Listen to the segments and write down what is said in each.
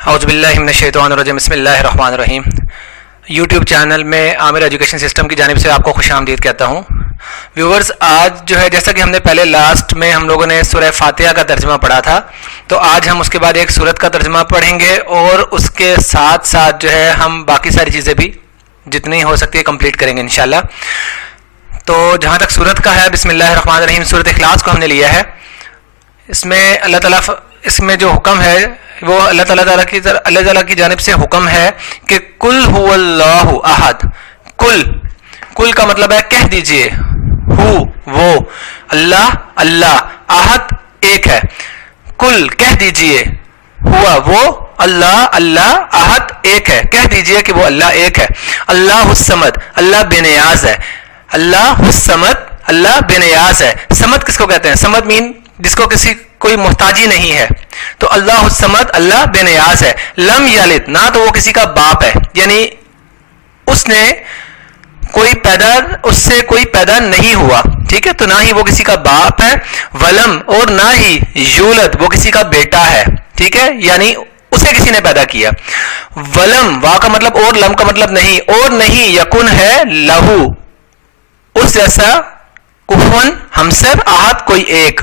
औज़ु बिल्लाहि मिनश्शैतानिर्रजीम बिस्मिल्लाहिर्रहमानिर्रहीम। YouTube channel में आमिर एजुकेशन सिस्टम की जानिब से आपको खुशामदीद कहता हूँ। व्यूवर्स, आज जो है जैसा कि हमने पहले लास्ट में हम लोगों ने सूरह फातिहा का तर्जमा पढ़ा था, तो आज हम उसके बाद एक सूरत का तर्जमा पढ़ेंगे और उसके साथ साथ जो है हम बाकी सारी चीज़ें भी जितनी हो सकती है कंप्लीट करेंगे इंशाल्लाह। तो जहाँ तक सूरत का है, बिस्मिल्लाहिर्रहमानिर्रहीम, सूरत इखलास को हमने लिया है। इसमें अल्लाह ताला इसमें जो हुक्म है वो अल्लाह ताला की जानिब से हुक्म है कि कुल हुवल्लाहु अहद। कुल का मतलब है कह दीजिए, वो अल्लाह अल्लाह, अहद एक है। कुल कह दीजिए, हुआ वो अल्लाह अल्लाह, अहद एक है, कह दीजिए कि वो अल्लाह एक है। अल्लाहुस्समद, अल्लाह बेनियाज है। अल्लाहुस्समद, अल्लाह बेनियाज है। समद किसको कहते हैं? समद मीन जिसको किसी कोई मोहताजी नहीं है, तो अल्लाहुस्समद, अल्लाह बेनियाज है। लम यलिद, ना तो वो किसी का बाप है, यानी उसने उससे कोई पैदा नहीं हुआ, ठीक है, तो ना ही वो किसी का बाप है। वलम, और ना ही यूलद, वो किसी का बेटा है, ठीक है, यानी उसे किसी ने पैदा किया। वलम, वा का मतलब और, लम का मतलब नहीं, और नहीं यकुन है लहू, उस जैसा, कुफुवन हमसर, आहद कोई एक,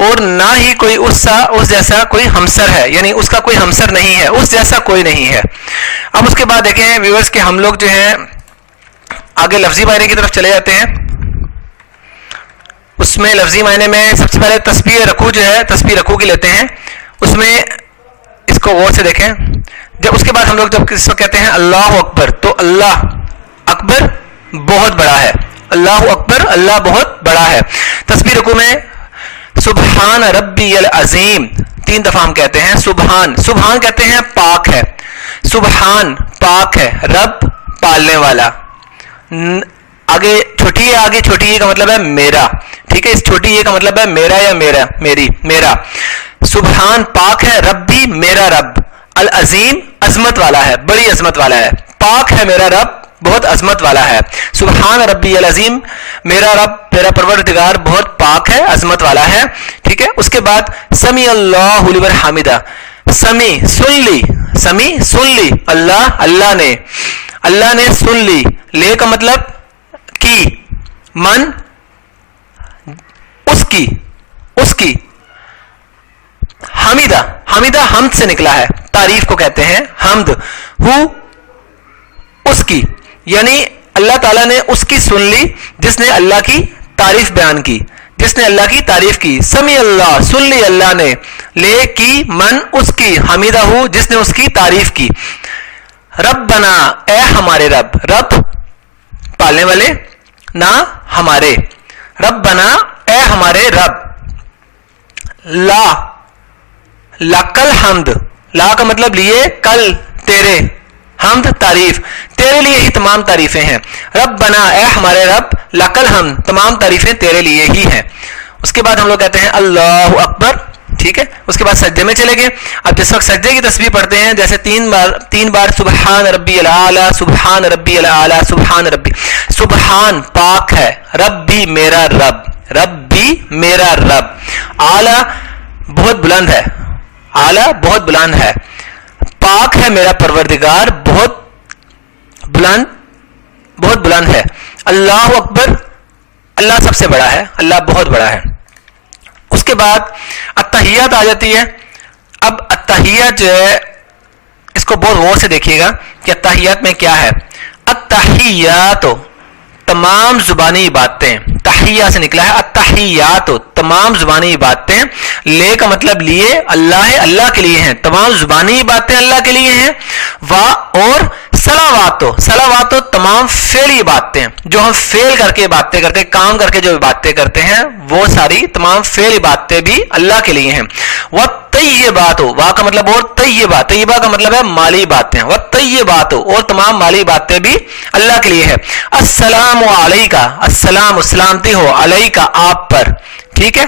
और ना ही कोई उस जैसा कोई हमसर है, यानी उसका कोई हमसर नहीं है, उस जैसा कोई नहीं है। अब उसके बाद देखें व्यूअर्स कि हम लोग जो है आगे लफ्जी मायने की तरफ चले जाते हैं। उसमें लफ्जी मायने में सबसे पहले तस्बीह रकू जो है, तस्बीह रकू की लेते हैं। उसमें इसको गौर से देखें। जब उसके बाद हम लोग जब इसको कहते हैं अल्लाह अकबर, तो अल्लाह अकबर बहुत बड़ा है। अल्लाह अकबर, अल्लाह बहुत बड़ा है। तस्बीह रुकू में सुबहान रब्बियल अजीम 3 दफा हम कहते हैं। सुबहान कहते हैं पाक है, सुबहान पाक है, रब पालने वाला। आगे छोटी है, आगे छोटी है का मतलब है मेरा, ठीक है, इस छोटी ये का मतलब है मेरा या मेरा, मेरी, मेरा। सुबहान पाक है, रब्बी मेरा रब, अल अजीम अजमत वाला है, बड़ी अजमत वाला है। पाक है मेरा रब, बहुत अजमत वाला है। सुबहान रब्बी अल अजीम, मेरा रब, मेरा परवरदिगार बहुत पाक है, अजमत वाला है, ठीक है। उसके बाद समी अल्लाहु लिमन हमिदा, समी सुन ली, अल्लाह ने सुन ली। ले का मतलब की, मन उसकी। हमीदा हमद से निकला है, तारीफ को कहते हैं हमद। उसकी, यानी अल्लाह ताला ने उसकी सुन ली जिसने अल्लाह की तारीफ बयान की, जिसने अल्लाह की तारीफ की। समी अल्लाह, सुन ली अल्लाह ने। ले की, मन उसकी। हमीदा हूं, जिसने उसकी तारीफ की। रब्बना, ए हमारे रब, रब पालने वाले, ना हमारे। रब्बना, ए हमारे रब। लकल हम्द, ला का मतलब लिए, कल तेरे, हम्द तारीफ, तेरे लिए ही तमाम तारीफें हैं। रब्बना, ए हमारे रब, लकल हम्द, तमाम तारीफें तेरे लिए ही हैं। उसके बाद हम लोग कहते हैं अल्लाहु अकबर, ठीक है। उसके बाद सज्दे में चले गए। अब जिस वक्त सज्दे की तस्बीह पढ़ते हैं, जैसे तीन बार सुबहान रब्बी अल आला, सुबहान रब्बी अल आला, सुबहान रब्बी। सुबहान पाक है, रब्बी मेरा रब, रब्बी मेरा रब। आला बहुत बुलंद है, आला बहुत बुलंद है। पाक है मेरा परवरदिगार, बहुत बुलंद है। अल्लाह अकबर, अल्लाह सबसे बड़ा है, अल्लाह बहुत बड़ा है। उसके बाद अत्तहियात आ जाती है। अब अत्तहियात जो है, इसको बहुत गौर से देखिएगा कि अत्तहियात में क्या है। अत्तहियात तमाम जुबानी इबादतें, तहिया से निकला है अत्तहियात, तमाम जुबानी इबादतें। ले का मतलब लिए, अल्लाह है, अल्लाह के लिए हैं, तमाम जुबानी इबादतें अल्लाह के लिए हैं। वाह, और सलावातो तमाम फेली बातें, जो हम फेल करके बातें करते, काम करके जो बातें करते हैं, वो सारी तमाम फेल बातें भी अल्लाह के लिए हैं। वह तय्यबात, वाह का मतलब और, तय्यबा का मतलब है माली बातें। वह तय्यबात, और तमाम माली बातें भी अल्लाह के लिए है। अस्सलामु अलैका, अस्सलाम सलामती हो, अलैका आप पर, ठीक है,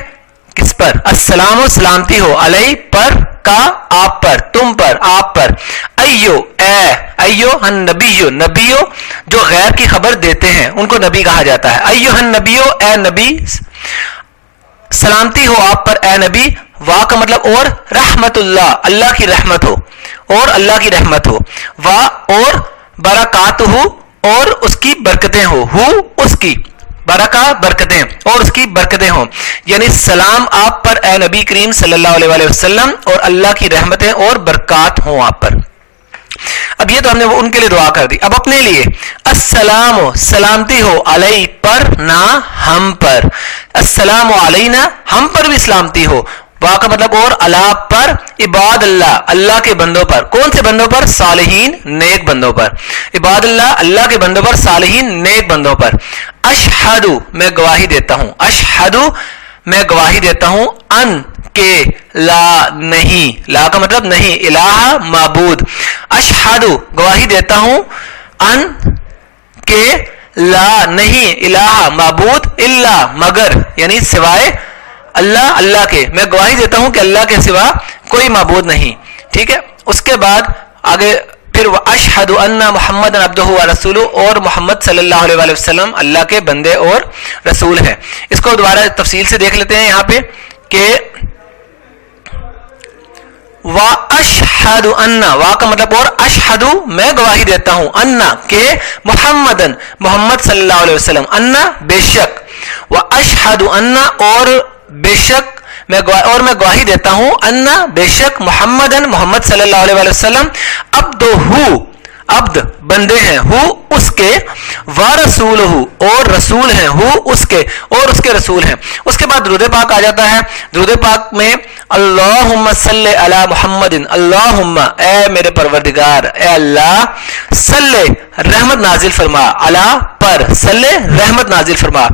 किस पर? अस्सलाम सलामती हो, अलई पर का आप पर, तुम पर, आप पर। अय्यो, अय्यो हन नबियो, नबियो जो गैर की खबर देते हैं उनको नबी कहा जाता है। अय्यो हन नबियो, ए नबी, सलामती हो आप पर ए नबी। वा का मतलब और, रहमतुल्लाह अल्लाह की रहमत हो, और अल्लाह की रहमत हो, वा और बरकातहू और उसकी बरकतें हो, हु उसकी, बरका बरकतें और उसकी बरकतें हो, यानी सलाम आप पर ए नबी करीम सल्लल्लाहु अलैहि वसल्लम और अल्लाह की रहमतें और बरकात हो आप पर। अब ये तो हमने वो उनके लिए दुआ कर दी। अब अपने लिए अस्सलाम सलामती हो अलई पर ना हम पर, अस्सलाम अलैना हम पर भी सलामती हो, वाह का मतलब और, अला पर, इबाद अल्लाह अल्लाह के बंदों पर, कौन से बंदों पर, सालिहीन नेक बंदों पर, इबाद अल्लाह अल्लाह के बंदों पर, सालिहीन नेक बंदों पर। अशहदु मैं गवाही देता हूं, अशहदु मैं गवाही देता हूं, अन के ला नहीं, ला का मतलब नहीं, इलाहा माबूद, अशहदु गवाही देता हूं, अन के ला नहीं, इलाहा माबूद, इल्ला मगर यानी सिवाय, अल्लाह अल्लाह के, मैं गवाही देता हूं कि अल्लाह के सिवा कोई माबूद नहीं। ठीक है, उसके बाद आगे फिर अशहदु अन्ना मुहम्मदन अब्दुहु व रसूलुहु, और मोहम्मद सल्लल्लाहु अलैहि वसल्लम अल्लाह के बंदे और रसूल है। इसको दोबारा तफसील से देख लेते हैं यहाँ पे कि वा अशहदु अन्ना, वा का मतलब और, अशहदु मैं गवाही देता हूं, अन्ना के मुहम्मदन मोहम्मद सल्लल्लाहु अलैहि वसल्लम, अन्ना बेशक, व अशहदु अन्ना और बेशक मैं गवाही देता हूं, अन्ना बेशक, मोहम्मदन मोहम्मद सल्लल्लाहु अलैहि वसल्लम, अब्दुहु अब्द बंदे हैं, हु उसके, व रसूलहु और रसूल हैं, हु उसके और उसके रसूल हैं। उसके बाद दुरूद पाक आ जाता है। दुरूद पाक में अल्लाहुम्मा सल्ले अला मुहम्मदिन, अल्लाहुम्मा ए मेरे परवरदिगार, ए अल्लाह, सल्ले रहमत नाजिल फरमा, अला पर, सल्ले रहमत नाजिल फरमा,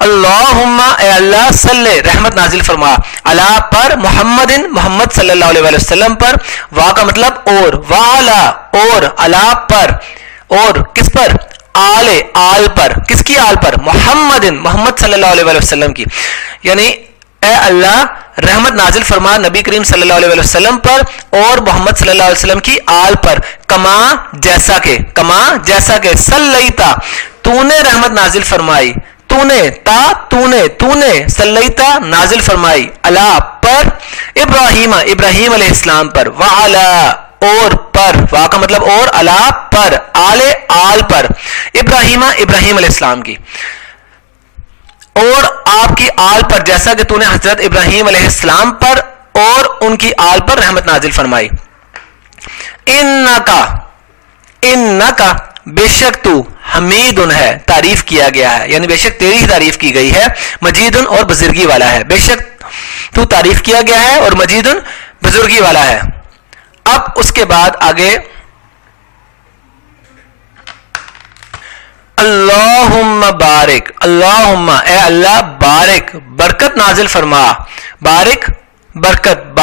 अल्लाहुम्मा ए अल्लाह, सल्ले रहमत नाजिल फरमा, अला पर, मुहम्मदिन मोहम्मद सल्लल्लाहु अलैहि वसल्लम पर, वा का मतलब और, वाला और, अला पर और किस पर, आले आल पर, किसकी आल पर, मोहम्मदिन मोहम्मद सल्लल्लाहु अलैहि वसल्लम की, यानी ए अल्लाह रहमत नाजिल फरमा नबी करीम सल्लल्लाहु अलैहि वसल्लम पर और मोहम्मद सल्लल्लाहु अलैहि वसल्लम की आल पर, कमा जैसा के, कमा जैसा के, सल्लैता तूने रहमत नाजिल फरमाई, तूने ता तूने, तूने सल्लैता नाजिल फरमाई, अला पर, इब्राहीम इब्राहीम अलैहिस्सलाम पर, व अला और पर, वा का मतलब और, अला पर, आले आल पर, इब्राहीम इब्राहीम अलैहिस्सलाम की और आपकी आल पर, जैसा कि तूने हजरत इब्राहीम अलैहिस्सलाम पर और उनकी आल पर रहमत नाजिल फरमाई। इन्नका इन्नका बेशक तू, हमीदुन है तारीफ किया गया है, यानी बेशक तेरी ही तारीफ की गई है, मजीदुन और बुजुर्गी वाला है, बेशक तू तारीफ किया गया है और मजीदुन बुजुर्गी वाला है। अब उसके बाद आगे अल्लाहुम्मा बारिक, अल्लाहुम्मा ए अल्लाह, बारिक बरकत नाजिल फरमा, बारिक बरकत,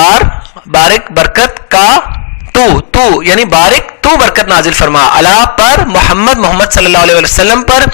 बारिक बरकत का, तू यानी बारिक तू बरकत नाजिल फरमा, अला पर, मोहम्मद सल्लल्लाहु अलैहि वसल्लम पर,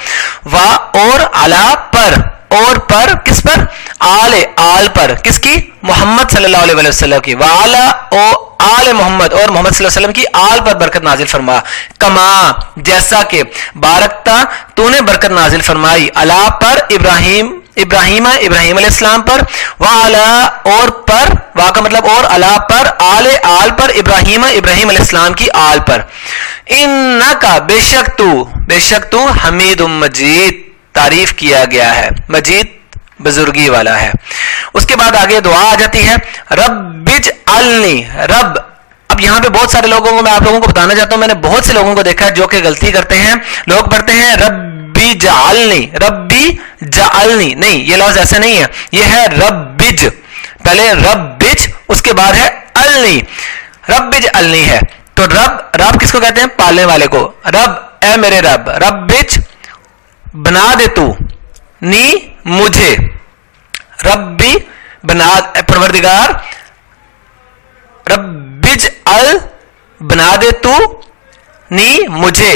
वा और, अला पर और पर, किस पर, आले आल पर, किसकी, मोहम्मद सल्लल्लाहु अलैहि वसल्लम की, वाला ओ आले मोहम्मद और मोहम्मद सल्लल्लाहु अलैहि वसल्लम की आल पर बरकत नाजिल फरमा, कमा जैसा के, बारकता तूने बरकत नाजिल फरमाई, अला पर, इब्राहीम इब्राहीम अलैहिस्सलाम पर, व अला और पर, वा का मतलब और, अला पर, आले आल पर, इब्राहीम अलैहिस्सलाम की आल पर। इन्नका बेशक तू हमीदुम मजीद तारीफ किया गया है, मजीद बुजुर्गी वाला है। उसके बाद आगे दुआ आ जाती है, रब्बिज अलनी, रब। अब यहाँ पे बहुत सारे लोगों को मैं आप लोगों को बताना चाहता हूं, मैंने बहुत से लोगों को देखा है जो कि गलती करते हैं। लोग पढ़ते हैं रब्बी जालनी, नहीं, ये लफ्ज ऐसे नहीं है, ये है रब्बिज, पहले रब्बिज उसके बाद है अलनी, रब्बिज अलनी है। तो रब किसको कहते हैं, पालने वाले को, रब ए मेरे रब, रब्बिज बना दे तू, नी मुझे, रब्बी बना, परवरदिगार, रब्बिज अल बना दे तू, नी मुझे,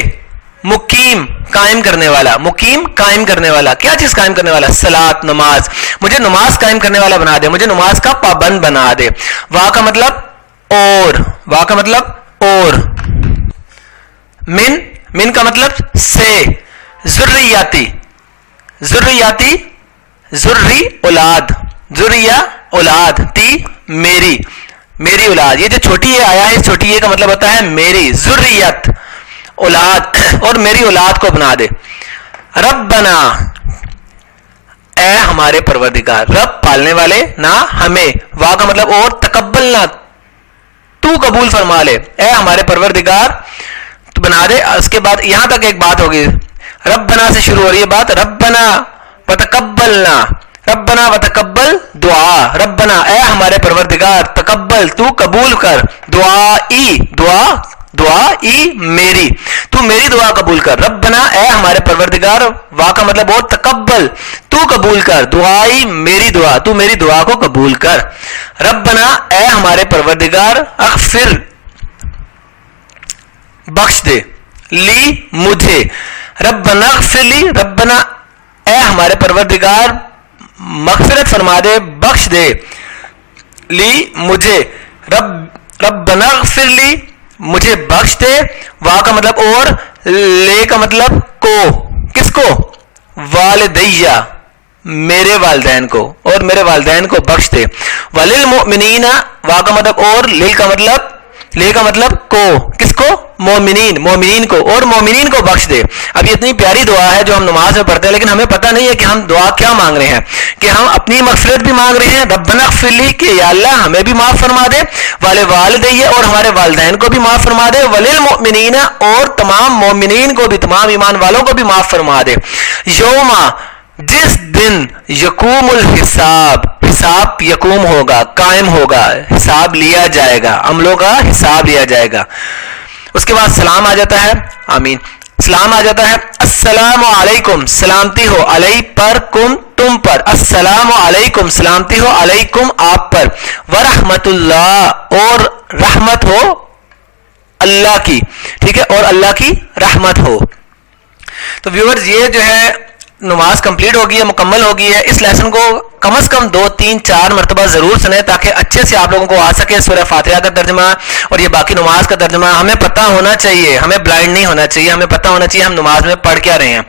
मुकीम कायम करने वाला, मुकीम कायम करने वाला, क्या चीज कायम करने वाला, सलात नमाज, मुझे नमाज कायम करने वाला बना दे, मुझे नमाज का पाबंद बना दे। वाह का मतलब और, वाह का मतलब और, मिन का मतलब से, जुर्रियाती जुर्री औलाद, जुर्रिया औलाद, ती میری میری اولاد. یہ جو چھوٹی یہ آیا ہے اس چھوٹی یہ کا مطلب ہوتا ہے میری ذریت اولاد, اور میری اولاد کو بنا دے. ربنا اے ہمارے پروردگار, رب پالنے والے نہ ہمیں, واہ کا مطلب اور, تقبل نہ تو قبول فرما لے, اے ہمارے پروردگار تو بنا دے. اس کے بعد یہاں تک ایک بات ہوگی, ربنا سے شروع ہو رہی ہے بات, ربنا وتقبلنا, ربنا وتقبل دعا, ربنا اے ہمارے پروردگار, تقبل تو قبول کر, دعائی دعائی میری, تو میری دعا قبول کر. ربنا اے ہمارے پروردگار, واہ کا مطلب اور, تقبل تو قبول کر, دعائی میری دعا, تو میری دعا کو قبول کر. ربنا اے ہمارے پروردگار, اغفر بخش دے, لی مجھے, ربنا اغفر لی, ربنا اے ہمارے پروردگار مغفرت فرما دے, بخش دے, لی مجھے, ربنا اغفر لی مجھے بخش دے, واہ کا مطلب اور, لے کا مطلب کو, کس کو, والدیہ میرے والدین کو, اور میرے والدین کو بخش دے. وللمؤمنین, واہ کا مطلب اور, لل کا مطلب, لے کا مطلب کو, کس کو, مومنین, مومنین کو, اور مومنین کو بخش دے. اب یہ اتنی پیاری دعا ہے جو ہم نماز میں پڑھتے ہیں, لیکن ہمیں پتہ نہیں ہے کہ ہم دعا کیا مانگ رہے ہیں, کہ ہم اپنی مغفرت بھی مانگ رہے ہیں, ربنا اغفر لی, کہ یا اللہ ہمیں بھی معاف فرما دے, والدیہ اور ہمارے والدین کو بھی معاف فرما دے, وللمؤمنین اور تمام مومنین کو بھی, تمام ایمان والوں کو بھی معاف فرما دے. یوما جس دن, یقوم الحساب, حساب یقوم ہوگا, قائم ہوگا, حساب لیا جائے گا, عملوں کا حساب لیا جائے گا. اس کے بعد سلام آ جاتا ہے, آمین, سلام آ جاتا ہے. السلام علیکم, سلامتی ہو, علی پر, کم تم پر, السلام علیکم, سلامتی ہو, علیکم آپ پر, ورحمت اللہ اور رحمت ہو اللہ کی, ٹھیک ہے, اور اللہ کی رحمت ہو. تو ویورز یہ جو ہے نماز کمپلیٹ ہوگی ہے, مکمل ہوگی ہے. اس لیسن کو کم از کم 2 3 4 مرتبہ ضرور سنیں تاکہ اچھے سے آپ لوگوں کو آ سکے سورہ فاتحہ کا ترجمہ اور یہ باقی نماز کا ترجمہ. ہمیں پتہ ہونا چاہیے, ہمیں بلائنڈ نہیں ہونا چاہیے, ہمیں پتہ ہونا چاہیے ہم نماز میں پڑھ کیا رہے ہیں.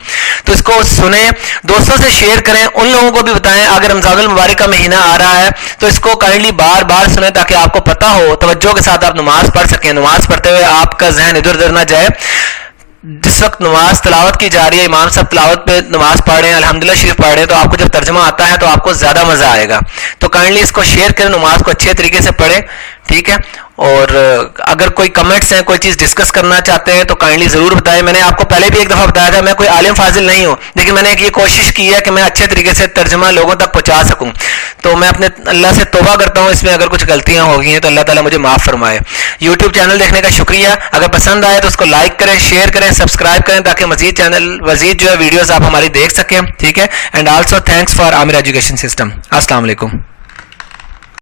تو اس کو سنیں, دوستوں سے شیئر کریں, ان لوگوں کو بھی بتائیں. اگر رمضان المبارک کا مہینہ آ رہا ہے تو اس کو کائنڈلی بار بار سنیں تاکہ آپ کو پتہ ہو, توجہ کے ساتھ آپ نماز پڑھ سکیں. نماز پڑھتے ہوئے آپ کا ذہن ادھر ادھر نہ جائے. جس وقت نماز تلاوت کی جا رہی ہے, امام صاحب تلاوت پہ نماز پڑھ رہے ہیں, الحمدللہ شریف پڑھ رہے ہیں, تو آپ کو جب ترجمہ آتا ہے تو آپ کو زیادہ مزہ آئے گا. تو کائنڈلی اس کو شیئر کریں, نماز کو اچھے طریقے سے پڑھیں, ٹھیک ہے. اور اگر کوئی کمنٹس ہیں, کوئی چیز ڈسکس کرنا چاہتے ہیں تو کائنڈلی ضرور بتائیں. میں نے آپ کو پہلے بھی ایک دفعہ بتایا تھا, میں کوئی عالم فاضل نہیں ہوں, لیکن میں نے یہ کوشش کی ہے کہ میں اچھے طریقے سے ترجمہ لوگوں تک پہنچا سکوں. تو میں اپنے اللہ سے توبہ کرتا ہوں اس میں اگر کچھ غلطیاں ہو گئی ہیں تو اللہ تعالیٰ مجھے معاف فرمائے. یوٹیوب چینل دیکھنے کا شکریہ. اگر پسند آئے تو اس کو لائک کریں, شیئر کریں, سبسکرائب کریں تاکہ مزید جو ہے ویڈیوز آپ ہماری دیکھ سکیں, ٹھیک ہے. And also thanks for Aamir education system. السلام علیکم.